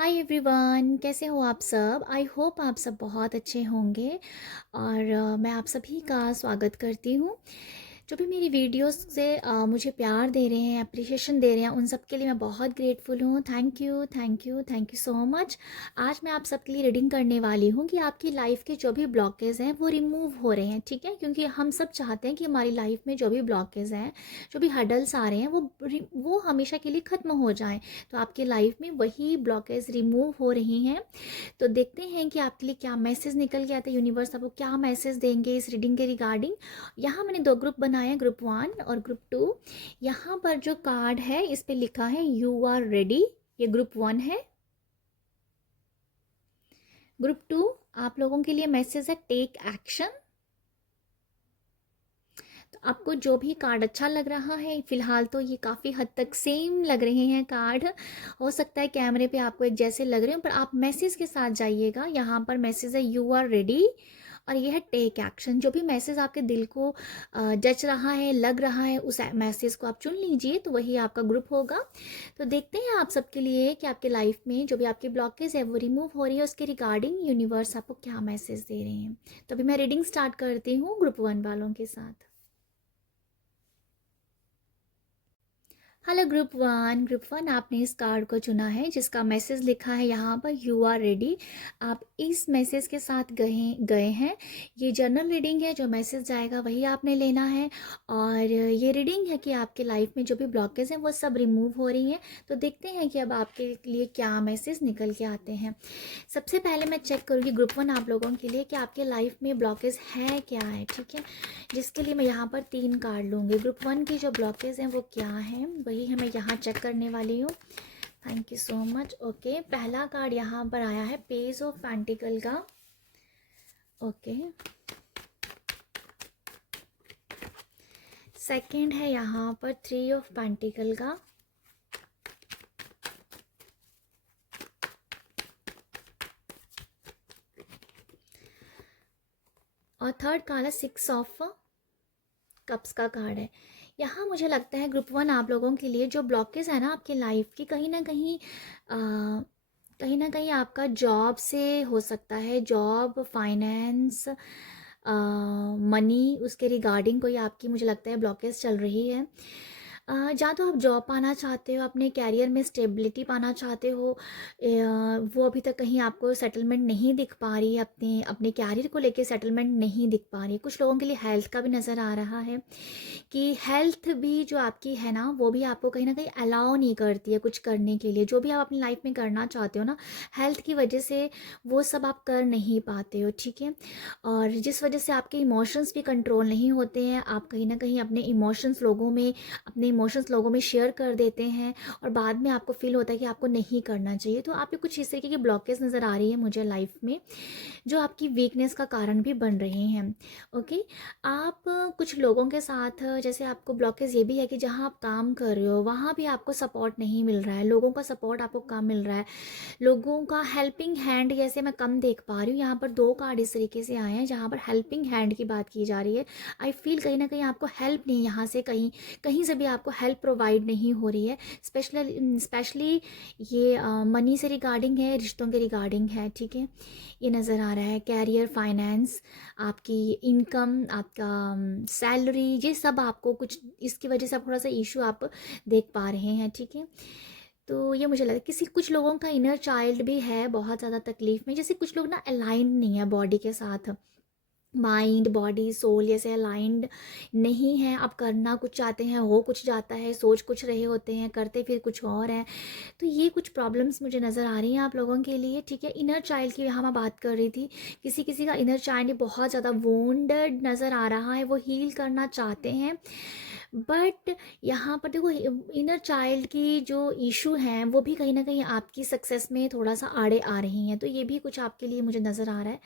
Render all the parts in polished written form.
Hi everyone, कैसे हो आप सब। आई होप आप सब बहुत अच्छे होंगे। और मैं आप सभी का स्वागत करती हूँ। जो भी मेरी वीडियोस से मुझे प्यार दे रहे हैं, अप्रिशिएशन दे रहे हैं, उन सब के लिए मैं बहुत ग्रेटफुल हूँ। Thank you, thank you, thank you so much. आज मैं आप सबके लिए रीडिंग करने वाली हूँ कि आपकी लाइफ के जो भी ब्लॉकेज हैं वो रिमूव हो रहे हैं, ठीक है। क्योंकि हम सब चाहते हैं कि हमारी लाइफ में जो भी ब्लॉकेज हैं, जो भी हडल्स आ रहे हैं, वो हमेशा के लिए ख़त्म हो जाएं। तो आपकी लाइफ में वही ब्लॉकेज रिमूव हो रही हैं। तो देखते हैं कि आपके लिए क्या मैसेज निकल के आता है, यूनिवर्स आपको क्या मैसेज देंगे इस रीडिंग के रिगार्डिंग। यहाँ मैंने दो ग्रुप बनाए हैं, ग्रुप 1 और ग्रुप 2। यहाँ पर जो कार्ड है इस पे लिखा है यू आर रेडी, ये ग्रुप 1 है। ग्रुप 2 आप लोगों के लिए मैसेज है टेक एक्शन। तो आपको जो भी कार्ड अच्छा लग रहा है, फिलहाल तो ये काफ़ी हद तक सेम लग रहे हैं कार्ड। हो सकता है कैमरे पे आपको एक जैसे लग रहे हो, पर आप मैसेज के साथ जाइएगा। यहाँ पर मैसेज है यू आर रेडी और ये है टेक एक्शन। जो भी मैसेज आपके दिल को जच रहा है, लग रहा है, उस मैसेज को आप चुन लीजिए, तो वही आपका ग्रुप होगा। तो देखते हैं आप सबके लिए कि आपके लाइफ में जो भी आपकी ब्लॉकेज है वो रिमूव हो रही है, उसके रिगार्डिंग यूनिवर्स आपको क्या मैसेज दे रहे हैं। तो अभी मैं रीडिंग स्टार्ट करती हूँ ग्रुप 1 वालों के साथ। हेलो ग्रुप वन आपने इस कार्ड को चुना है जिसका मैसेज लिखा है यहाँ पर यू आर रेडी। आप इस मैसेज के साथ गए गए हैं। ये जनरल रीडिंग है, जो मैसेज जाएगा वही आपने लेना है। और ये रीडिंग है कि आपके लाइफ में जो भी ब्लॉकेज हैं वो सब रिमूव हो रही हैं। तो देखते हैं कि अब आपके लिए क्या मैसेज निकल के आते हैं। सबसे पहले मैं चेक करूँगी ग्रुप 1 आप लोगों के लिए कि आपके लाइफ में ब्लॉकेज है क्या है, ठीक है। जिसके लिए मैं यहाँ पर 3 कार्ड लूँगी। ग्रुप 1 की जो ब्लॉकेज हैं वो क्या हैं, वही है मैं यहाँ चेक करने वाली हूँ। Thank you so much. Okay, पहला कार्ड यहाँ पर आया है पेज ऑफ पेंटिकल का। ओके, सेकंड है यहाँ पर 3 ऑफ पेंटिकल का। और थर्ड कार्ड है 6 ऑफ कप्स का कार्ड है। यहाँ मुझे लगता है ग्रुप 1 आप लोगों के लिए जो ब्लॉकेज है ना आपकी लाइफ की, कहीं ना कहीं आपका जॉब से हो सकता है। जॉब, फाइनेंस, मनी, उसके रिगार्डिंग कोई आपकी मुझे लगता है ब्लॉकेज चल रही है। या तो आप जॉब पाना चाहते हो, अपने कैरियर में स्टेबिलिटी पाना चाहते हो, वो अभी तक कहीं आपको सेटलमेंट नहीं दिख पा रही है, अपने अपने कैरियर को लेके सेटलमेंट नहीं दिख पा रही है। कुछ लोगों के लिए हेल्थ का भी नज़र आ रहा है कि हेल्थ भी जो आपकी है ना वो भी आपको कहीं ना कहीं अलाउ नहीं करती है कुछ करने के लिए। जो भी आप अपनी लाइफ में करना चाहते हो ना, हेल्थ की वजह से वो सब आप कर नहीं पाते हो, ठीक है। और जिस वजह से आपके इमोशंस भी कंट्रोल नहीं होते हैं, आप कहीं ना कहीं अपने इमोशंस लोगों में शेयर कर देते हैं और बाद में आपको फील होता है कि आपको नहीं करना चाहिए। तो आप कुछ इस तरीके की ब्लॉकेज नज़र आ रही है मुझे लाइफ में, जो आपकी वीकनेस का कारण भी बन रहे हैं। ओके, आप कुछ लोगों के साथ, जैसे आपको ब्लॉकेज ये भी है कि जहाँ आप काम कर रहे हो वहाँ भी आपको सपोर्ट नहीं मिल रहा है, लोगों का सपोर्ट आपको कम मिल रहा है, लोगों का हेल्पिंग हैंड जैसे मैं कम देख पा रही हूँ। यहाँ पर 2 कार्ड इस तरीके से आए हैं जहाँ पर हेल्पिंग हैंड की बात की जा रही है। आई फील कहीं ना कहीं आपको हेल्प नहीं, यहाँ से कहीं कहीं से भी आपको हेल्प प्रोवाइड नहीं हो रही है। स्पेशली ये मनी से रिगार्डिंग है, रिश्तों के रिगार्डिंग है, ठीक है। ये नज़र आ रहा है कैरियर, फाइनेंस, आपकी इनकम, आपका सैलरी, ये सब आपको कुछ इसकी वजह से थोड़ा सा इशू आप देख पा रहे हैं, ठीक है। तो ये मुझे लगा कुछ लोगों का इनर चाइल्ड भी है बहुत ज़्यादा तकलीफ में। जैसे कुछ लोग ना अलाइंड नहीं है बॉडी के साथ, माइंड, बॉडी, सोल जैसे अलाइंड नहीं है। आप करना कुछ चाहते हैं, हो कुछ जाता है, सोच कुछ रहे होते हैं, करते फिर कुछ और है। तो ये कुछ प्रॉब्लम्स मुझे नज़र आ रही हैं आप लोगों के लिए, ठीक है। इनर चाइल्ड की यहाँ मैं बात कर रही थी। किसी किसी का इनर चाइल्ड बहुत ज़्यादा वोंडेड नज़र आ रहा है, वो हील करना चाहते हैं, बट यहाँ पर देखो इनर चाइल्ड की जो इशू हैं वो भी कहीं ना कहीं आपकी सक्सेस में थोड़ा सा आड़े आ रही हैं। तो ये भी कुछ आपके लिए मुझे नज़र आ रहा है।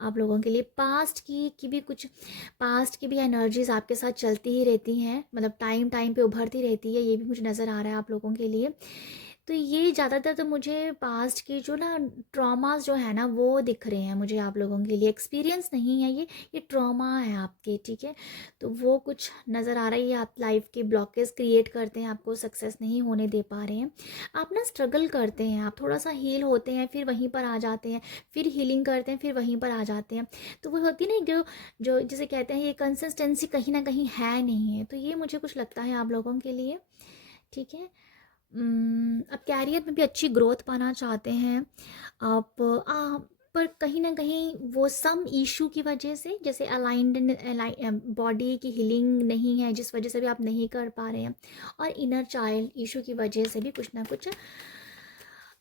आप लोगों के लिए पास्ट की भी एनर्जीज आपके साथ चलती ही रहती हैं, मतलब टाइम टाइम पे उभरती रहती है, ये भी मुझे नज़र आ रहा है आप लोगों के लिए। तो ये ज़्यादातर तो मुझे पास्ट की जो ना ट्रॉमास जो है ना वो दिख रहे हैं मुझे आप लोगों के लिए। एक्सपीरियंस नहीं है ये ट्रॉमा है आपके, ठीक है। तो वो कुछ नज़र आ रही है, आप लाइफ के ब्लॉकेज क्रिएट करते हैं, आपको सक्सेस नहीं होने दे पा रहे हैं। आप ना स्ट्रगल करते हैं, आप थोड़ा सा हील होते हैं, फिर वहीं पर आ जाते हैं, फिर हीलिंग करते हैं, फिर वहीं पर आ जाते हैं। तो वो होती है ना जो जो जिसे कहते हैं, ये कंसिस्टेंसी कहीं ना कहीं है नहीं है। तो ये मुझे कुछ लगता है आप लोगों के लिए, ठीक है। आप कैरियर में भी अच्छी ग्रोथ पाना चाहते हैं आप, पर कहीं ना कहीं वो सम इशू की वजह से, जैसे अलाइंड बॉडी की हीलिंग नहीं है, जिस वजह से भी आप नहीं कर पा रहे हैं, और इनर चाइल्ड इशू की वजह से भी कुछ ना कुछ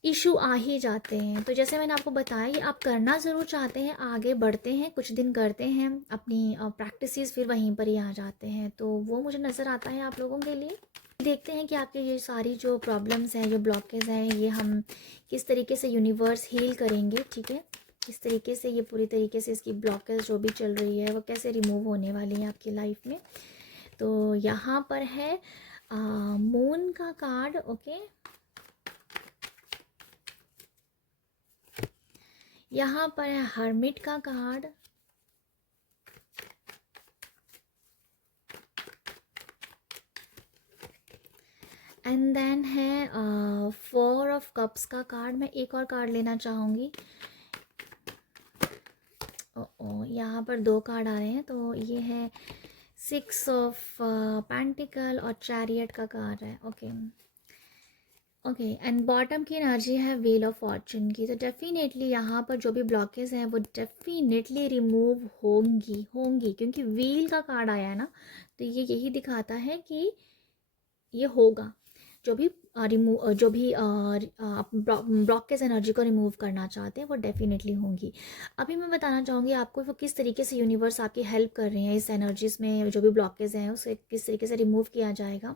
इशू आ ही जाते हैं। तो जैसे मैंने आपको बताया, ये आप करना ज़रूर चाहते हैं, आगे बढ़ते हैं, कुछ दिन करते हैं अपनी प्रैक्टिसेस, फिर वहीं पर ही आ जाते हैं। तो वो मुझे नज़र आता है आप लोगों के लिए। देखते हैं कि आपके ये सारी जो प्रॉब्लम्स हैं, जो ब्लॉकेज हैं, ये हम किस तरीके से यूनिवर्स हील करेंगे, ठीक है। किस तरीके से ये पूरी तरीके से इसकी ब्लॉकेज जो भी चल रही है वो कैसे रिमूव होने वाली है आपकी लाइफ में। तो यहाँ पर है मून का कार्ड, ओके। यहाँ पर है हर्मिट का कार्ड, एंड देन है 4 ऑफ कप्स का कार्ड। मैं एक और कार्ड लेना चाहूँगी। यहाँ पर 2 कार्ड आ रहे हैं, तो ये है 6 ऑफ पेंटिकल और चैरियट का कार्ड है, ओके ओके। एंड बॉटम की एनर्जी है व्हील ऑफ फॉर्चून की। तो डेफिनेटली यहाँ पर जो भी ब्लॉकेज हैं वो डेफिनेटली रिमूव होंगी क्योंकि व्हील का कार्ड आया है ना, तो ये यही दिखाता है कि ये होगा। जो भी जो भी आप ब्लॉकेज एनर्जी को रिमूव करना चाहते हैं वो डेफिनेटली होंगी। अभी मैं बताना चाहूँगी आपको वो किस तरीके से यूनिवर्स आपकी हेल्प कर रहे हैं इस एनर्जीज में, जो भी ब्लॉकेज हैं उसे किस तरीके से रिमूव किया जाएगा।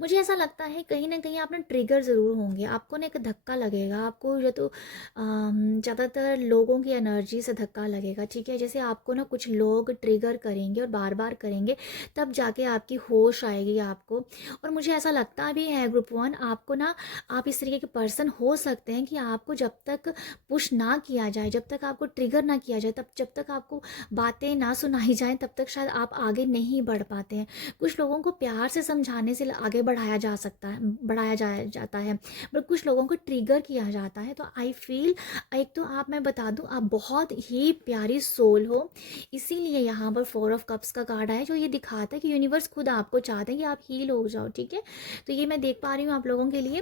मुझे ऐसा लगता है कहीं ना कहीं आप ना ट्रिगर ज़रूर होंगे, आपको ना एक धक्का लगेगा, आपको जो तो ज़्यादातर लोगों की एनर्जी से धक्का लगेगा, ठीक है। जैसे आपको ना कुछ लोग ट्रिगर करेंगे और बार बार करेंगे, तब जाके आपकी होश आएगी आपको। और मुझे ऐसा लगता भी है ग्रुप 1, आपको ना, आप इस तरीके के पर्सन हो सकते हैं कि आपको जब तक पुश ना किया जाए, जब तक आपको ट्रिगर ना किया जाए, तब जब तक आपको बातें ना सुनाई जाएं, तब तक शायद आप आगे नहीं बढ़ पाते हैं। कुछ लोगों को प्यार से समझाने से आगे बढ़ाया जाता है, पर कुछ लोगों को ट्रिगर किया जाता है। तो आई फील, एक तो मैं बता दूं, आप बहुत ही प्यारी सोल हो, इसीलिए यहाँ पर 4 ऑफ कप्स का कार्ड आया, जो ये दिखाता है कि यूनिवर्स खुद आपको चाहते हैं कि आप हील हो जाओ, ठीक है। तो ये मैं देख पा रही हूँ आप लोगों के लिए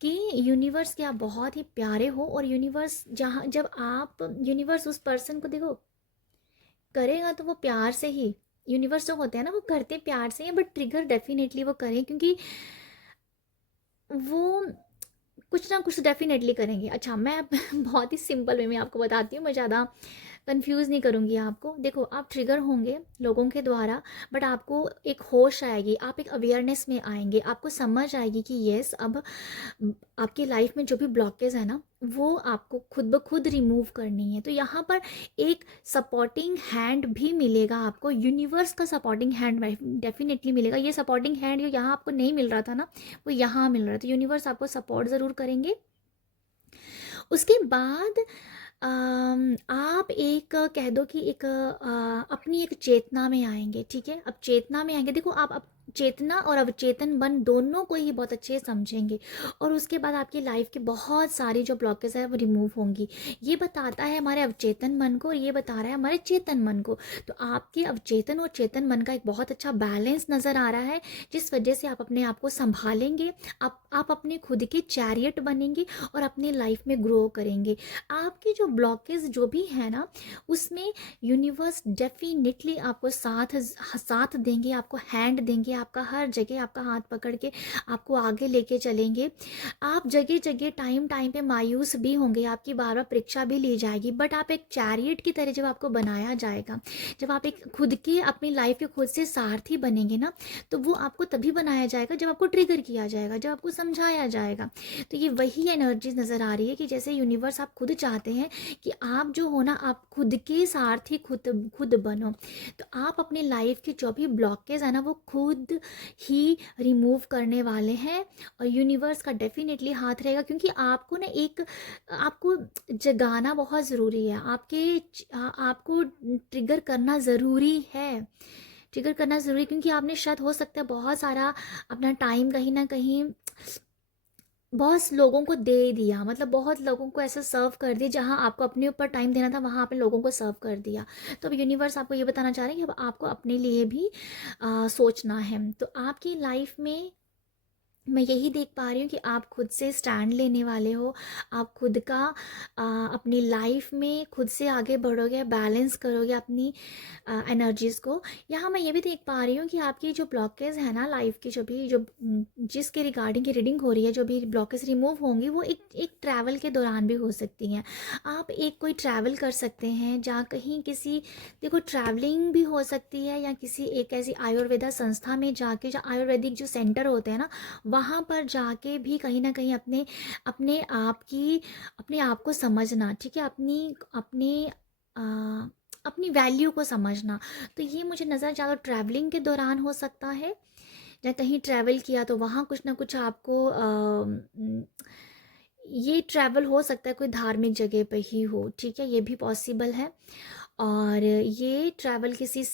कि यूनिवर्स के आप बहुत ही प्यारे हो, और यूनिवर्स यूनिवर्स उस पर्सन को देखो करेगा तो वो प्यार से ही, यूनिवर्स जो होते हैं ना वो करते प्यार से हैं, बट ट्रिगर डेफिनेटली वो करें, क्योंकि वो कुछ ना कुछ डेफिनेटली करेंगे। अच्छा, मैं बहुत ही सिंपल वे में आपको बताती हूँ, मैं ज़्यादा कंफ्यूज नहीं करूँगी आपको। देखो, आप ट्रिगर होंगे लोगों के द्वारा, बट आपको एक होश आएगी, आप एक अवेयरनेस में आएंगे, आपको समझ आएगी कि येस, अब आपकी लाइफ में जो भी ब्लॉकेज है ना वो आपको खुद ब खुद रिमूव करनी है। तो यहाँ पर एक सपोर्टिंग हैंड भी मिलेगा आपको, यूनिवर्स का सपोर्टिंग हैंड डेफिनेटली मिलेगा। ये सपोर्टिंग हैंड जो यहाँ आपको नहीं मिल रहा था ना, वो यहाँ मिल रहा है। तो यूनिवर्स आपको सपोर्ट ज़रूर करेंगे। उसके बाद आप एक कह दो कि एक अपनी एक चेतना में आएंगे, ठीक है। अब चेतना में आएंगे, देखो आप अब चेतना और अवचेतन मन दोनों को ही बहुत अच्छे से समझेंगे, और उसके बाद आपकी लाइफ की बहुत सारी जो ब्लॉकेज है वो रिमूव होंगी। ये बताता है हमारे अवचेतन मन को, और ये बता रहा है हमारे चेतन मन को। तो आपके अवचेतन और चेतन मन का एक बहुत अच्छा बैलेंस नज़र आ रहा है, जिस वजह से आप अपने आप को संभालेंगे, आप अपने खुद के चैरियट बनेंगे और अपनी लाइफ में ग्रो करेंगे। आपकी जो ब्लॉकेज जो भी है ना, उसमें यूनिवर्स डेफिनेटली आपको साथ देंगे, आपको हैंड देंगे, आपका हर जगह आपका हाथ पकड़ के आपको आगे लेके चलेंगे। आप जगह जगह टाइम पे मायूस भी होंगे, आपकी बार बार परीक्षा भी ली जाएगी, बट आप एक चैरियट की तरह जब आपको बनाया जाएगा, जब आप एक खुद के अपनी लाइफ के खुद से सारथी बनेंगे ना, तो वो आपको तभी बनाया जाएगा जब आपको ट्रिगर किया जाएगा, जब आपको समझाया जाएगा। तो ये वही एनर्जी नज़र आ रही है कि जैसे यूनिवर्स आप खुद चाहते हैं कि आप जो हो ना, आप खुद के सारथी खुद बनो। तो आप अपनी लाइफ के जो भी ब्लॉकेज है ना वो खुद खुद ही रिमूव करने वाले हैं। और यूनिवर्स का डेफिनेटली हाथ रहेगा, क्योंकि आपको ना एक आपको जगाना बहुत ज़रूरी है, आपको ट्रिगर करना ज़रूरी है, ट्रिगर करना ज़रूरी, क्योंकि आपने शायद हो सकता है बहुत सारा अपना टाइम कहीं ना कहीं बहुत लोगों को दे दिया, मतलब बहुत लोगों को ऐसा सर्व कर दिया, जहाँ आपको अपने ऊपर टाइम देना था वहाँ आपने लोगों को सर्व कर दिया। तो अब यूनिवर्स आपको ये बताना चाह रहे हैं कि अब आपको अपने लिए भी सोचना है। तो आपकी लाइफ में मैं यही देख पा रही हूँ कि आप खुद से स्टैंड लेने वाले हो, आप खुद का अपनी लाइफ में खुद से आगे बढ़ोगे, बैलेंस करोगे अपनी एनर्जीज़ को। यहाँ मैं ये भी देख पा रही हूँ कि आपकी जो ब्लॉकेज है ना लाइफ की, जिसके रिगार्डिंग की रीडिंग हो रही है, जो भी ब्लॉकेज रिमूव होंगी वो एक ट्रैवल के दौरान भी हो सकती हैं। आप एक कोई ट्रैवल कर सकते हैं जहाँ कहीं किसी, देखो ट्रैवलिंग भी हो सकती है, या किसी एक ऐसी आयुर्वेदा संस्था में जाके, जो आयुर्वेदिक जो सेंटर होते हैं ना वहाँ पर जाके भी कहीं ना कहीं अपने अपने अपने आप को समझना, ठीक है, आ, अपनी वैल्यू को समझना। तो ये मुझे नज़र ज़्यादा ट्रैवलिंग के दौरान हो सकता है, या कहीं ट्रैवल किया तो वहाँ कुछ ना कुछ आपको ये ट्रैवल हो सकता है कोई धार्मिक जगह पे ही हो, ठीक है, ये भी पॉसिबल है। और ये ट्रैवल ये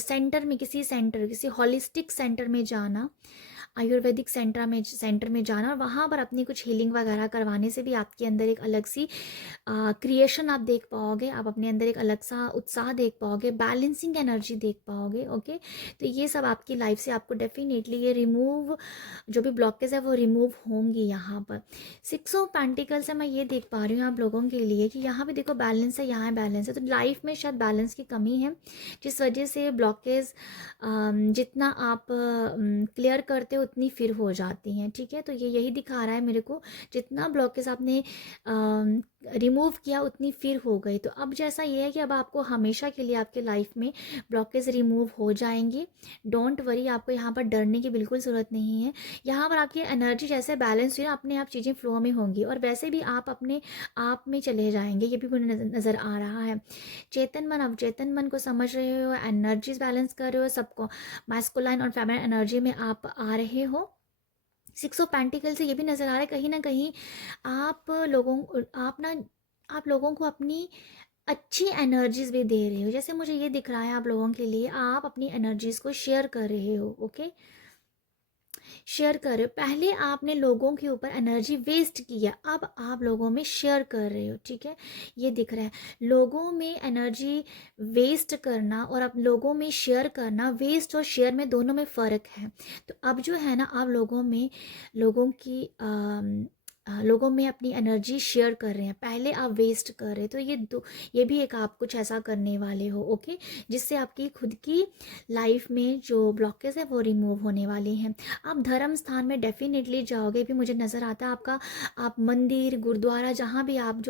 सेंटर में, किसी हॉलिस्टिक सेंटर में जाना, आयुर्वेदिक सेंटर में जाना, और वहाँ पर अपनी कुछ हीलिंग वगैरह करवाने से भी आपके अंदर एक अलग सी क्रिएशन आप देख पाओगे, आप अपने अंदर एक अलग सा उत्साह देख पाओगे, बैलेंसिंग एनर्जी देख पाओगे। ओके, तो ये सब आपकी लाइफ से आपको डेफिनेटली ये रिमूव, जो भी ब्लॉकेज है वो रिमूव होंगी। यहाँ पर 6 ऑफ पेंटिकल्स है, मैं ये देख पा रही हूँ आप लोगों के लिए कि यहाँ भी देखो बैलेंस है, यहाँ बैलेंस है, तो लाइफ में शायद बैलेंस की कमी है, जिस वजह से ब्लॉकेज जितना आप क्लियर करते हो उतनी फिर हो जाती हैं, ठीक है। तो ये यही दिखा रहा है मेरे को, जितना ब्लॉकेज आपने रिमूव किया उतनी फिर हो गई। तो अब जैसा ये है कि अब आपको हमेशा के लिए आपके लाइफ में ब्लॉकेज रिमूव हो जाएंगे। डोंट वरी, आपको यहाँ पर डरने की बिल्कुल ज़रूरत नहीं है। यहाँ पर आपकी एनर्जी जैसे बैलेंस हुई ना, अपने आप चीज़ें फ्लो में होंगी, और वैसे भी आप अपने आप में चले जाएंगे, ये भी मुझे नज़र आ रहा है। चेतन मन, अब चेतन मन को समझ रहे हो, एनर्जीज बैलेंस कर रहे हो, सबको मैस्कुलाइन और फेमिनिन एनर्जी में आप आ रहे हो। 6 ऑफ पेंटिकल से ये भी नज़र आ रहा है कहीं ना कहीं आप लोगों को अपनी अच्छी एनर्जीज भी दे रहे हो। जैसे मुझे ये दिख रहा है आप लोगों के लिए आप अपनी एनर्जीज को शेयर कर रहे हो। ओके, शेयर कर रहे हो, पहले आपने लोगों के ऊपर एनर्जी वेस्ट किया, अब आप लोगों में शेयर कर रहे हो, ठीक है, ये दिख रहा है। लोगों में एनर्जी वेस्ट करना और अब लोगों में शेयर करना, वेस्ट और शेयर में दोनों में फ़र्क है। तो अब जो है ना, आप लोगों में अपनी एनर्जी शेयर कर रहे हैं, पहले आप वेस्ट कर रहे हैं। तो ये भी एक आप कुछ ऐसा करने वाले हो। ओके, जिससे आपकी खुद की लाइफ में जो ब्लॉकेज है वो रिमूव होने वाली हैं। आप धर्म स्थान में डेफिनेटली जाओगे, भी मुझे नज़र आता है आपका, आप मंदिर, गुरुद्वारा, जहाँ भी आप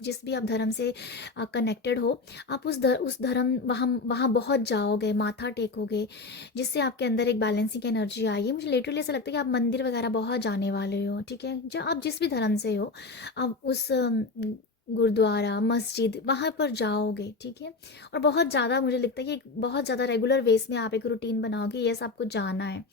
जिस भी आप धर्म से कनेक्टेड हो, आप उस धर्म वहाँ बहुत जाओगे, माथा टेकोगे, जिससे आपके अंदर एक बैलेंसिंग एनर्जी आएगी। मुझे लिटरली ऐसा लगता है कि आप मंदिर वगैरह बहुत जाने वाले हो, ठीक है, जो आप जिस भी धर्म से हो, आप उस गुरुद्वारा, मस्जिद, वहाँ पर जाओगे, ठीक है। और बहुत ज़्यादा मुझे लगता है कि बहुत ज़्यादा रेगुलर बेस में आप एक रूटीन बनाओगे, ये सब आपको जाना है।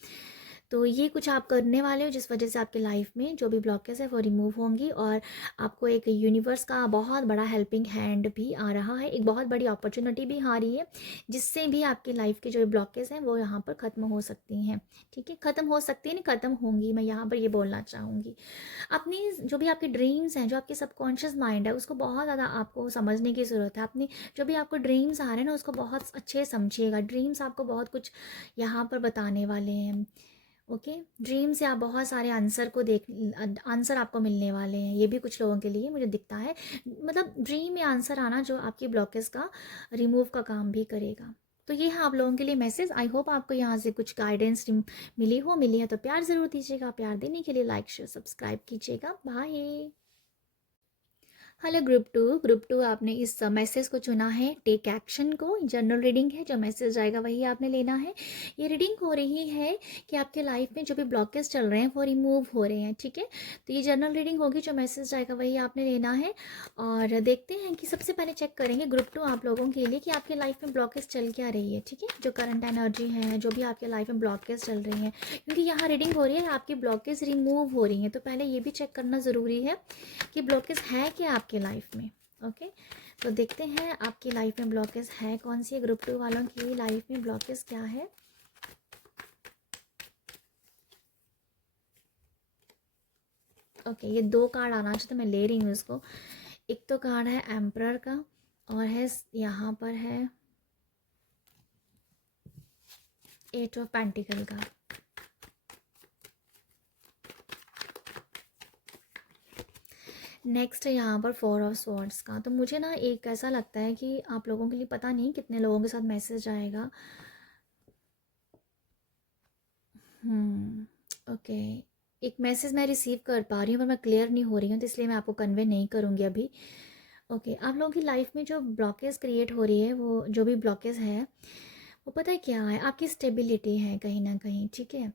तो ये कुछ आप करने वाले हो, जिस वजह से आपके लाइफ में जो भी ब्लॉकेज है वो रिमूव होंगी, और आपको एक यूनिवर्स का बहुत बड़ा हेल्पिंग हैंड भी आ रहा है, एक बहुत बड़ी अपॉर्चुनिटी भी आ रही है, जिससे भी आपकी लाइफ के जो ब्लॉकेज हैं वो यहाँ पर ख़त्म हो सकती हैं, ठीक है, ख़त्म हो सकती है, नहीं ख़त्म होंगी, मैं यहाँ पर ये बोलना चाहूँगी। अपनी जो भी आपके ड्रीम्स हैं, जो आपके सबकॉन्शियस माइंड है, उसको बहुत ज़्यादा आपको समझने की ज़रूरत है। अपनी जो भी आपको ड्रीम्स आ रहे हैं ना, उसको बहुत अच्छे समझिएगा। ड्रीम्स आपको बहुत कुछ यहाँ पर बताने वाले हैं। ओके, ड्रीम से आप बहुत सारे आंसर आपको मिलने वाले हैं, ये भी कुछ लोगों के लिए मुझे दिखता है। मतलब ड्रीम में आंसर आना जो आपकी ब्लॉकेज का रिमूव का काम भी करेगा। तो ये है आप लोगों के लिए मैसेज। आई होप आपको यहाँ से कुछ गाइडेंस मिली है तो प्यार ज़रूर दीजिएगा। प्यार देने के लिए लाइक शेयर सब्सक्राइब कीजिएगा। बाय। हेलो ग्रुप टू आपने इस मैसेज को चुना है, टेक एक्शन को। जनरल रीडिंग है, जो मैसेज आएगा वही आपने लेना है। ये रीडिंग हो रही है कि आपके लाइफ में जो भी ब्लॉकेज चल रहे हैं वो रिमूव हो रहे हैं, ठीक है। तो ये जनरल रीडिंग होगी, जो मैसेज आएगा वही आपने लेना है। और देखते हैं कि सबसे पहले चेक करेंगे ग्रुप 2 आप लोगों के लिए कि आपके लाइफ में ब्लॉकेज चल क्या रही है, ठीक है। जो करंट एनर्जी है, जो भी आपके लाइफ में ब्लॉकेज चल रही हैं, क्योंकि यहाँ रीडिंग हो रही है आपकी ब्लॉकेज रिमूव हो रही हैं, तो पहले ये भी चेक करना ज़रूरी है कि ब्लॉकेज है क्या आपके लाइफ में। ओके, तो देखते हैं आपकी लाइफ में ब्लॉकेज है कौन सी है। ग्रुप 2 वालों की लाइफ में ब्लॉकेज क्या है। ओके, ये 2 कार्ड आना चाहिए, तो मैं ले रही हूँ इसको। एक तो कार्ड है एम्परर का, और है यहाँ पर है 8 ऑफ पेंटिकल का। नेक्स्ट है यहाँ पर 4 ऑफ स्वॉर्ड्स का। तो मुझे ना एक ऐसा लगता है कि आप लोगों के लिए, पता नहीं कितने लोगों के साथ मैसेज आएगा। ओके, एक मैसेज मैं रिसीव कर पा रही हूँ पर मैं क्लियर नहीं हो रही हूँ, तो इसलिए मैं आपको कन्वे नहीं करूँगी अभी। ओके, आप लोगों की लाइफ में जो ब्लॉकेज क्रिएट हो रही है, वो जो भी ब्लॉकेज है वो पता है क्या है, आपकी स्टेबिलिटी है कहीं ना कहीं, ठीक है।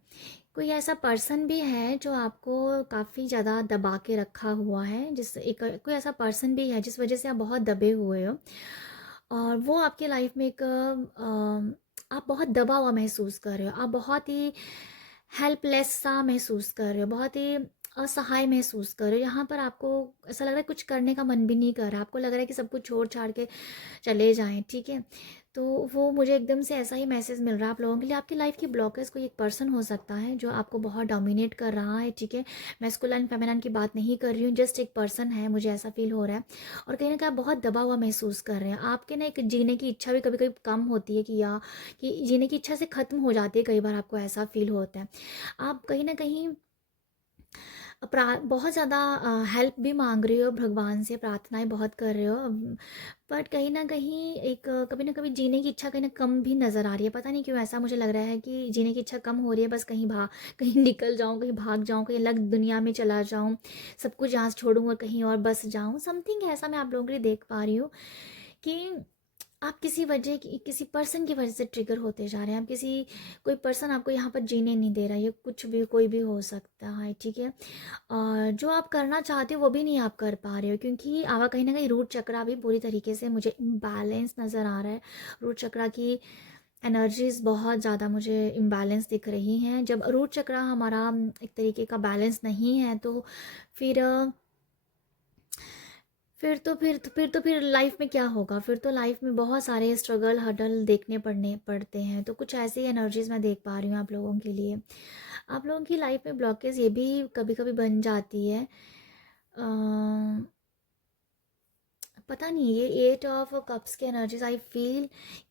कोई ऐसा पर्सन भी है जो आपको काफ़ी ज़्यादा दबा के रखा हुआ है, जिस एक कोई ऐसा पर्सन भी है जिस वजह से आप बहुत दबे हुए हो, और वो आपके लाइफ में एक आप बहुत दबा हुआ महसूस कर रहे हो, आप बहुत ही हेल्पलेस सा महसूस कर रहे हो, बहुत ही असहाय महसूस कर रहे हो। यहाँ पर आपको ऐसा लग रहा है कुछ करने का मन भी नहीं कर रहा, आपको लग रहा है कि सब कुछ छोड़ छाड़ के चले जाएं, ठीक है। तो वो मुझे एकदम से ऐसा ही मैसेज मिल रहा है आप लोगों के लिए। आपकी लाइफ की ब्लॉकेज कोई एक पर्सन हो सकता है जो आपको बहुत डोमिनेट कर रहा है, ठीक है। मैस्कुलाइन फेमिनाइन की बात नहीं कर रही हूँ, जस्ट एक पर्सन है, मुझे ऐसा फील हो रहा है। और कहीं ना कहीं आप बहुत दबा हुआ महसूस कर रहे हैं, आपके ना एक जीने की इच्छा भी कभी कभी कम होती है, कि जीने की इच्छा से ख़त्म हो जाती है, कई बार आपको ऐसा फील होता है। आप कहीं ना कहीं बहुत ज़्यादा हेल्प भी मांग रहे हो, भगवान से प्रार्थनाएं बहुत कर रहे हो, बट कहीं ना कहीं एक कभी ना कभी जीने की इच्छा कहीं ना कम भी नज़र आ रही है। पता नहीं क्यों ऐसा मुझे लग रहा है कि जीने की इच्छा कम हो रही है, बस कहीं निकल जाऊं, कहीं भाग जाऊं, कहीं अलग दुनिया में चला जाऊं, सब कुछ यहाँ से छोड़ूं और कहीं और बस जाऊं। समथिंग ऐसा मैं आप लोगों के लिए देख पा रही हूँ कि आप किसी वजह की, किसी पर्सन की वजह से ट्रिगर होते जा रहे हैं। आप किसी कोई पर्सन आपको यहाँ पर जीने नहीं दे रहा है, ये कुछ भी कोई भी हो सकता है, ठीक है। और जो आप करना चाहते हो वो भी नहीं आप कर पा रहे हो, क्योंकि आवा कहीं ना कहीं रूट चक्रा भी पूरी तरीके से मुझे इम्बैलेंस नज़र आ रहा है। रूट चक्रा की एनर्जीज बहुत ज़्यादा मुझे इम्बैलेंस दिख रही हैं। जब रूट चक्रा हमारा एक तरीके का बैलेंस नहीं है, तो फिर फिर लाइफ में क्या होगा। फिर तो लाइफ में बहुत सारे स्ट्रगल हडल देखने पड़ते हैं। तो कुछ ऐसी एनर्जीज मैं देख पा रही हूँ आप लोगों के लिए। आप लोगों की लाइफ में ब्लॉकेज ये भी कभी कभी बन जाती है, पता नहीं, ये 8 ऑफ कप्स की एनर्जीज आई फील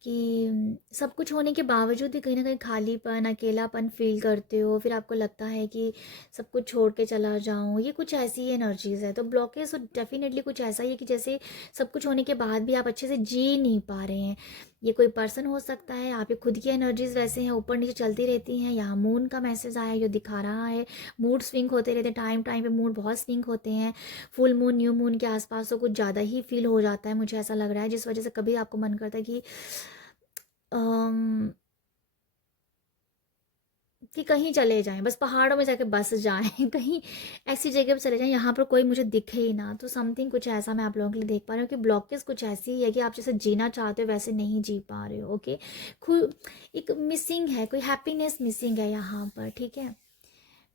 कि सब कुछ होने के बावजूद भी कहीं ना कहीं खालीपन, अकेलापन फील करते हो। फिर आपको लगता है कि सब कुछ छोड़ के चला जाऊं, ये कुछ ऐसी एनर्जीज है। तो ब्लॉकेज तो डेफिनेटली कुछ ऐसा ही है कि जैसे सब कुछ होने के बाद भी आप अच्छे से जी नहीं पा रहे हैं। ये कोई पर्सन हो सकता है, आप ही खुद की एनर्जीज वैसे हैं, ऊपर नीचे चलती रहती हैं। यहाँ मून का मैसेज आया जो दिखा रहा है मूड स्विंग होते रहते हैं, टाइम टाइम पे मूड बहुत स्विंग होते हैं। फुल मून, न्यू मून के आसपास तो कुछ ज़्यादा ही फील हो जाता है, मुझे ऐसा लग रहा है, जिस वजह से कभी आपको मन करता है अम, कि कहीं चले जाएं, बस पहाड़ों में जाके बस जाएं कहीं ऐसी जगह पर चले जाएं यहाँ पर कोई मुझे दिखे ही ना। तो समथिंग कुछ ऐसा मैं आप लोगों के लिए देख पा रही हूँ कि ब्लॉकेज कुछ ऐसी है कि आप जैसे जीना चाहते हो वैसे नहीं जी पा रहे हो। ओके, खुद एक मिसिंग है, कोई हैप्पीनेस मिसिंग है यहाँ पर, ठीक है।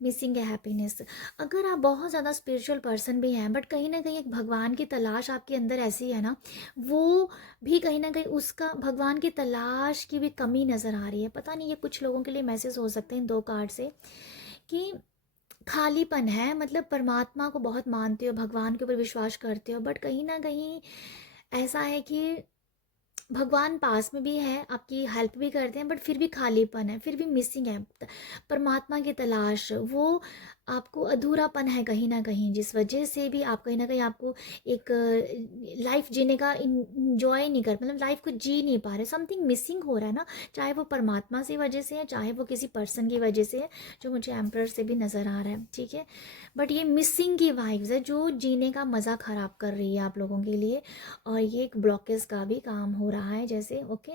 मिसिंग है हैप्पीनेस। अगर आप बहुत ज़्यादा स्पिरिचुअल पर्सन भी हैं, बट कहीं ना कहीं एक भगवान की तलाश आपके अंदर ऐसी है ना, वो भी कहीं ना कहीं उसका भगवान की तलाश की भी कमी नज़र आ रही है। पता नहीं, ये कुछ लोगों के लिए मैसेज हो सकते हैं 2 कार्ड से, कि खालीपन है, मतलब परमात्मा को बहुत मानते हो, भगवान के ऊपर विश्वास करते हो, बट कहीं ना कहीं ऐसा है कि भगवान पास में भी है, आपकी हेल्प भी करते हैं, बट फिर भी खालीपन है, फिर भी मिसिंग है। परमात्मा की तलाश वो आपको अधूरापन है कहीं ना कहीं, जिस वजह से भी आप कहीं ना कहीं आपको एक लाइफ जीने का इंजॉय नहीं कर, मतलब लाइफ को जी नहीं पा रहे, समथिंग मिसिंग हो रहा है ना, चाहे वो परमात्मा की वजह से है, चाहे वो किसी पर्सन की वजह से है, जो मुझे एम्प्रर से भी नज़र आ रहा है, ठीक है। बट ये मिसिंग की वाइब्स है जो जीने का मज़ा ख़राब कर रही है आप लोगों के लिए, और ये एक ब्लॉकेज का भी काम हो रहा है जैसे, ओके।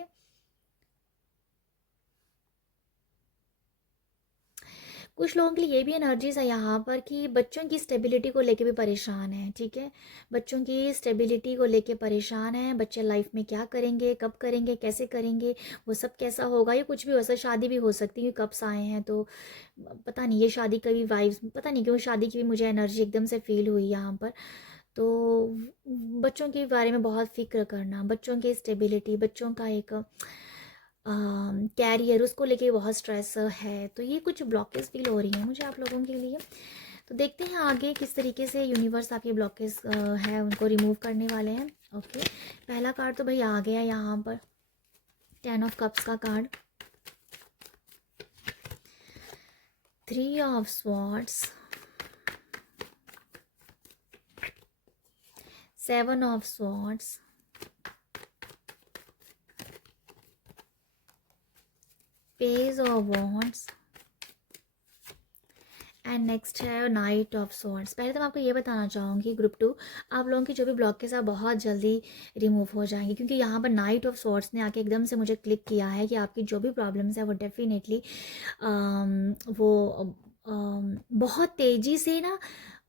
कुछ लोगों के लिए ये भी एनर्जीज है यहाँ पर कि बच्चों की स्टेबिलिटी को लेके भी परेशान है, ठीक है। बच्चों की स्टेबिलिटी को लेके परेशान है, बच्चे लाइफ में क्या करेंगे, कब करेंगे, कैसे करेंगे, वो सब कैसा होगा, ये कुछ भी हो सकता, शादी भी हो सकती है, कब से आए हैं तो पता नहीं, ये शादी का भी वाइब्स, पता नहीं क्यों शादी की भी मुझे एनर्जी एकदम से फील हुई यहाँ पर। तो बच्चों के बारे में बहुत फिक्र करना, बच्चों की स्टेबिलिटी, बच्चों का एक कैरियर, उसको लेके बहुत स्ट्रेस है, तो ये कुछ ब्लॉकेज फील हो रही है मुझे आप लोगों के लिए। तो देखते हैं आगे किस तरीके से यूनिवर्स आपके ब्लॉकेज है उनको रिमूव करने वाले हैं, ओके। पहला कार्ड तो भाई आ गया यहाँ पर, 10 ऑफ कप्स का card, 3 of swords, 7 of swords, page of wands, and next है नाइट ऑफ स्वॉर्ड्स। पहले तो मैं आपको ये बताना चाहूँगी ग्रुप 2, आप लोगों की जो भी ब्लॉकेज है बहुत जल्दी रिमूव हो जाएंगे, क्योंकि यहाँ पर नाइट ऑफ स्वॉर्ड्स ने आके एकदम से मुझे क्लिक किया है कि आपकी जो भी प्रॉब्लम्स है वो डेफिनेटली वो बहुत तेज़ी से ना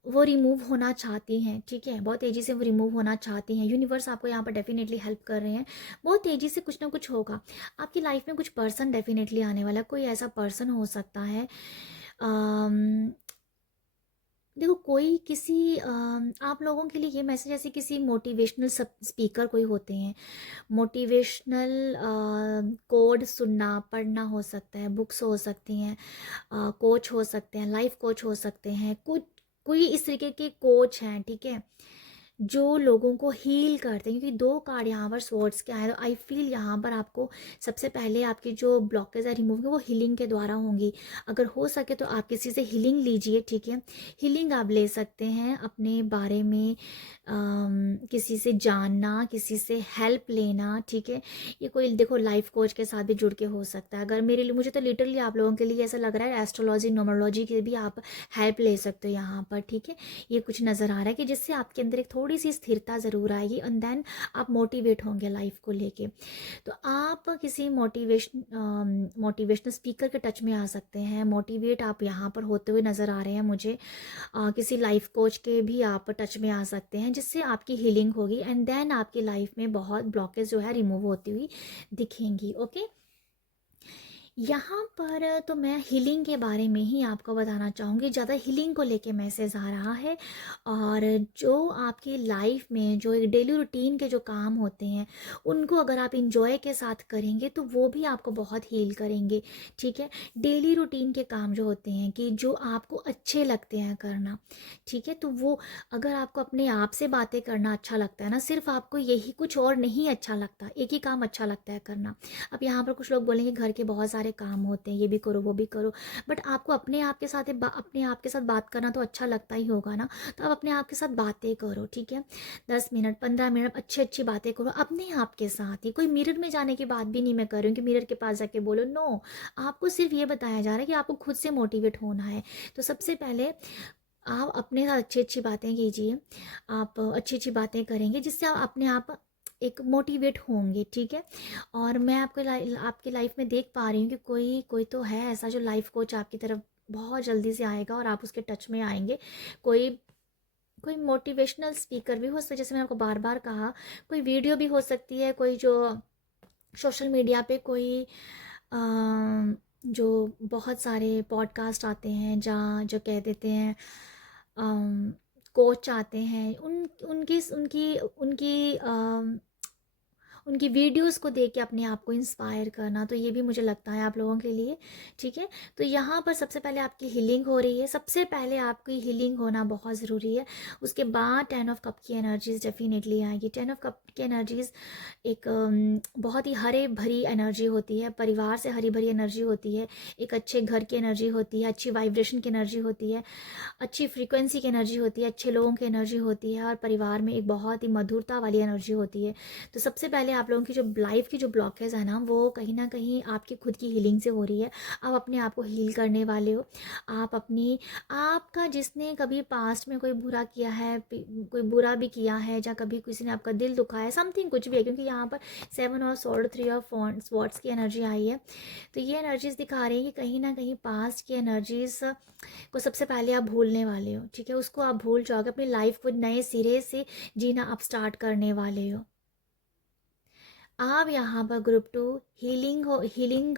वो रिमूव होना चाहती हैं, ठीक है, बहुत तेज़ी से वो रिमूव होना चाहती हैं। यूनिवर्स आपको यहाँ पर डेफिनेटली हेल्प कर रहे हैं, बहुत तेज़ी से कुछ ना कुछ होगा आपकी लाइफ में, कुछ पर्सन डेफिनेटली आने वाला, कोई ऐसा पर्सन हो सकता है, देखो कोई किसी आप लोगों के लिए ये मैसेज ऐसे किसी मोटिवेशनल स्पीकर कोई होते हैं, मोटिवेशनल कोड सुनना पढ़ना हो सकता है, बुक्स हो सकती हैं, कोच हो सकते हैं, लाइफ कोच हो सकते हैं, कुछ कोई इस तरीके के कोच हैं, ठीक है, जो लोगों को हील करते हैं, क्योंकि 2 कार्ड यहाँ पर स्वॉर्ड्स के आए, तो आई फील यहाँ पर आपको सबसे पहले आपकी जो ब्लॉकेज है रिमूव वो हीलिंग के द्वारा होंगी। अगर हो सके तो आप किसी से हीलिंग लीजिए, ठीक है, हीलिंग आप ले सकते हैं अपने बारे में, किसी से जानना, किसी से हेल्प लेना, ठीक है। ये कोई देखो लाइफ कोच के साथ भी जुड़ के हो सकता है, अगर मेरे लिए, मुझे तो लिटरली आप लोगों के लिए ऐसा लग रहा है एस्ट्रोलॉजी न्यूमरोलॉजी की भी आप हेल्प ले सकते हो यहाँ पर, ठीक है। ये कुछ नज़र आ रहा है कि जिससे आपके अंदर एक थोड़ी सी स्थिरता ज़रूर आएगी, एंड देन आप मोटिवेट होंगे लाइफ को लेके। तो आप किसी मोटिवेशनल स्पीकर के टच में आ सकते हैं, मोटिवेट आप यहाँ पर होते हुए नज़र आ रहे हैं मुझे, किसी लाइफ कोच के भी आप टच में आ सकते हैं, जिससे आपकी हीलिंग होगी, एंड देन आपकी लाइफ में बहुत ब्लॉकेज जो है रिमूव होती हुई दिखेंगी, ओके। यहाँ पर तो मैं हीलिंग के बारे में ही आपको बताना चाहूँगी, ज़्यादा हीलिंग को लेके मैसेज आ रहा है, और जो आपकी लाइफ में जो एक डेली रूटीन के जो काम होते हैं उनको अगर आप इंजॉय के साथ करेंगे तो वो भी आपको बहुत हील करेंगे, ठीक है। डेली रूटीन के काम जो होते हैं कि जो आपको अच्छे लगते हैं करना, ठीक है, तो वो अगर आपको अपने आप से बातें करना अच्छा लगता है ना, सिर्फ आपको यही कुछ और नहीं अच्छा लगता, एक ही काम अच्छा लगता है करना। अब यहाँ पर कुछ लोग बोलेंगे घर के बहुत सारे काम होते हैं, ये भी करो वो भी करो, बट आपको अपने आप के साथ अपने आप के साथ बात करना तो अच्छा लगता ही होगा ना, तो आप अपने आप के साथ बातें करो, ठीक है, 10 मिनट 15 मिनट अच्छी अच्छी बातें करो अपने आप के साथ ही। कोई मिरर में जाने की बात भी नहीं मैं कर रही हूँ कि मिरर के पास जाके बोलो, नो, आपको सिर्फ ये बताया जा रहा है कि आपको खुद से मोटिवेट होना है। तो सबसे पहले आप अपने साथ अच्छी अच्छी बातें कीजिए, आप अच्छी अच्छी बातें करेंगे जिससे आप अपने आप एक मोटिवेट होंगे, ठीक है। और मैं आपकी लाइफ में देख पा रही हूँ कि कोई कोई तो है ऐसा जो लाइफ कोच आपकी तरफ बहुत जल्दी से आएगा और आप उसके टच में आएंगे। कोई कोई मोटिवेशनल स्पीकर भी हो सकता है, जैसे मैंने आपको बार बार कहा, कोई वीडियो भी हो सकती है, कोई जो सोशल मीडिया पे कोई जो बहुत सारे पॉडकास्ट आते हैं जहाँ जो कह देते हैं कोच आते हैं, उन उनकी उनकी उनकी उनकी वीडियोस को देख के अपने आप को इंस्पायर करना, तो ये भी मुझे लगता है आप लोगों के लिए, ठीक है। तो यहाँ पर सबसे पहले आपकी हीलिंग हो रही है, सबसे पहले आपकी हीलिंग होना बहुत ज़रूरी है। उसके बाद 10 ऑफ कप की एनर्जीज डेफिनेटली आएगी। 10 ऑफ कप की एनर्जीज एक बहुत ही हरे भरी एनर्जी होती है, परिवार से हरी भरी एनर्जी होती है, एक अच्छे घर की एनर्जी होती है, अच्छी वाइब्रेशन की एनर्जी होती है, अच्छी फ्रीक्वेंसी की एनर्जी होती है, अच्छे लोगों की एनर्जी होती है, और परिवार में एक बहुत ही मधुरता वाली एनर्जी होती है। तो सबसे पहले आप लोगों की जो लाइफ की जो ब्लॉकेज है ना, वो कहीं ना कहीं आपकी खुद की हीलिंग से हो रही है। आप अपने आप को हील करने वाले हो। आप अपनी आपका जिसने कभी पास्ट में कोई बुरा किया है, कोई बुरा भी किया है, या कभी किसी ने आपका दिल दुखाया है, समथिंग कुछ भी है, क्योंकि यहाँ पर 7 और स्वॉर्ड 3 ऑफ स्वॉर्ड्स की एनर्जी आई है। तो ये एनर्जीज दिखा रही है कि कहीं ना कहीं पास्ट की एनर्जीज को सबसे पहले आप भूलने वाले हो, ठीक है। उसको आप भूल जाओगे, अपनी लाइफ को नए सिरे से जीना आप स्टार्ट करने वाले हो। आप यहाँ पर ग्रुप 2 हीलिंग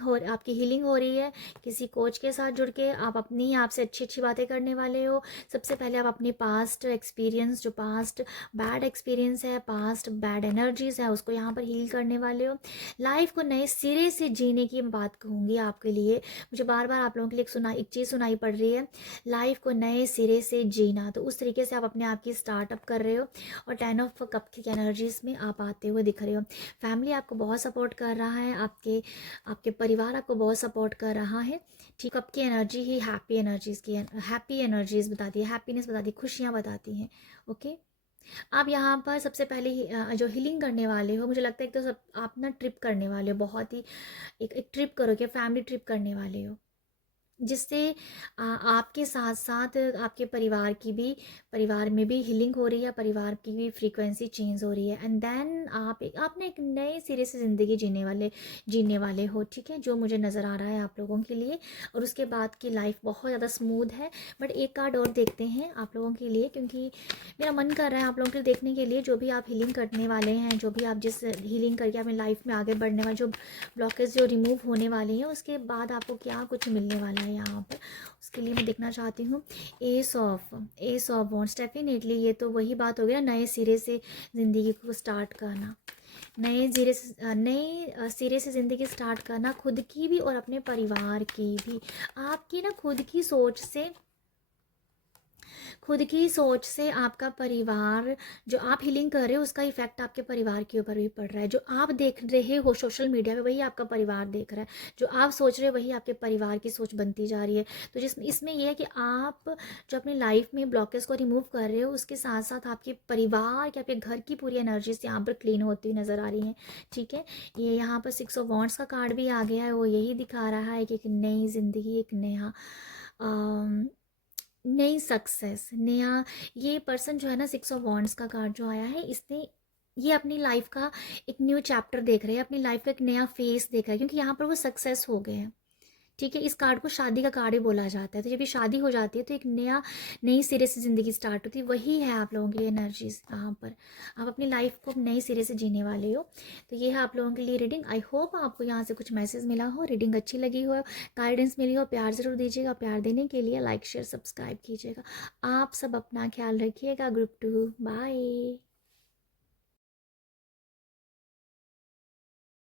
हो आपकी हीलिंग हो रही है। किसी कोच के साथ जुड़ के आप अपनी आप से अच्छी अच्छी बातें करने वाले हो। सबसे पहले आप अपनी पास्ट एक्सपीरियंस, जो पास्ट बैड एक्सपीरियंस है, पास्ट बैड एनर्जीज है, उसको यहाँ पर हील करने वाले हो। लाइफ को नए सिरे से जीने की बात कहूँगी आपके लिए। मुझे बार बार आप लोगों के लिए एक चीज़ सुनाई पड़ रही है, लाइफ को नए सिरे से जीना। तो उस तरीके से आप अपने आप की स्टार्टअप कर रहे हो, और 10 ऑफ कप की एनर्जीज में आप आते हुए दिख रहे हो। फैमिली आपको बहुत सपोर्ट कर रहा है, आपके परिवार आपको बहुत सपोर्ट कर रहा है, ठीक। कप की एनर्जी ही हैप्पी एनर्जीज की, हैप्पी एनर्जीज बताती है, हैप्पीनेस बताती है, खुशियाँ बताती हैं। ओके, आप यहाँ पर सबसे पहले जो हीलिंग करने वाले हो, मुझे लगता है एक तो सब आप ना ट्रिप करने वाले हो, बहुत ही एक ट्रिप करोगे, फैमिली ट्रिप करने वाले हो, जिससे आपके साथ साथ आपके परिवार में भी हीलिंग हो रही है, परिवार की भी फ्रीक्वेंसी चेंज हो रही है। एंड देन आपने एक नए सिरे से ज़िंदगी जीने वाले हो, ठीक है, जो मुझे नज़र आ रहा है आप लोगों के लिए। और उसके बाद की लाइफ बहुत ज़्यादा स्मूथ है। बट एक कार्ड और देखते हैं आप लोगों के लिए, क्योंकि मेरा मन कर रहा है आप लोगों के लिए देखने के लिए, जो भी आप हीलिंग करने वाले हैं, जो भी आप जिस हीलिंग करके अपनी लाइफ में आगे बढ़ने वाले, जो ब्लॉकेज जो रिमूव होने वाले हैं, उसके बाद आपको क्या कुछ मिलने वाला है यहाँ पर, उसके लिए मैं देखना चाहती हूँ। एस ऑफ वॉन्ड्स, डेफिनेटली ये तो वही बात हो गई ना, नए सिरे से ज़िंदगी को स्टार्ट करना, नए सिरे से ज़िंदगी स्टार्ट करना, खुद की भी और अपने परिवार की भी। आपकी ना खुद की सोच से आपका परिवार, जो आप हीलिंग कर रहे हो, उसका इफेक्ट आपके परिवार के ऊपर भी पड़ रहा है। जो आप देख रहे हो सोशल मीडिया पे, वही आपका परिवार देख रहा है। जो आप सोच रहे हो, वही आपके परिवार की सोच बनती जा रही है। तो इसमें यह है कि आप जो अपनी लाइफ में ब्लॉकेज को रिमूव कर रहे हो, उसके साथ साथ आपके परिवार के, आपके घर की पूरी एनर्जीज यहाँ पर क्लीन होती नज़र आ रही हैं, ठीक है। ये यहाँ पर 6 ऑफ वॉन्ड्स का कार्ड भी आ गया है, वो यही दिखा रहा है कि एक नई ज़िंदगी, एक नई सक्सेस, नया, ये पर्सन जो है ना, 6 ऑफ वॉन्ड्स का कार्ड जो आया है, इसने ये अपनी लाइफ का एक न्यू चैप्टर देख रहे हैं, अपनी लाइफ का एक नया फेस देख रहा है, क्योंकि यहाँ पर वो सक्सेस हो गए हैं, ठीक है। इस कार्ड को शादी का कार्ड ही बोला जाता है। तो जब ये शादी हो जाती है, तो एक नई सिरे से ज़िंदगी स्टार्ट होती है। वही है आप लोगों के लिए एनर्जीज यहाँ पर। आप अपनी लाइफ को नई सिरे से जीने वाले हो। तो ये है आप लोगों के लिए रीडिंग। आई होप आपको यहाँ से कुछ मैसेज मिला हो, रीडिंग अच्छी लगी हो, गाइडेंस मिली हो। प्यार ज़रूर दीजिएगा। प्यार देने के लिए लाइक शेयर सब्सक्राइब कीजिएगा। आप सब अपना ख्याल रखिएगा। Group 2 bye.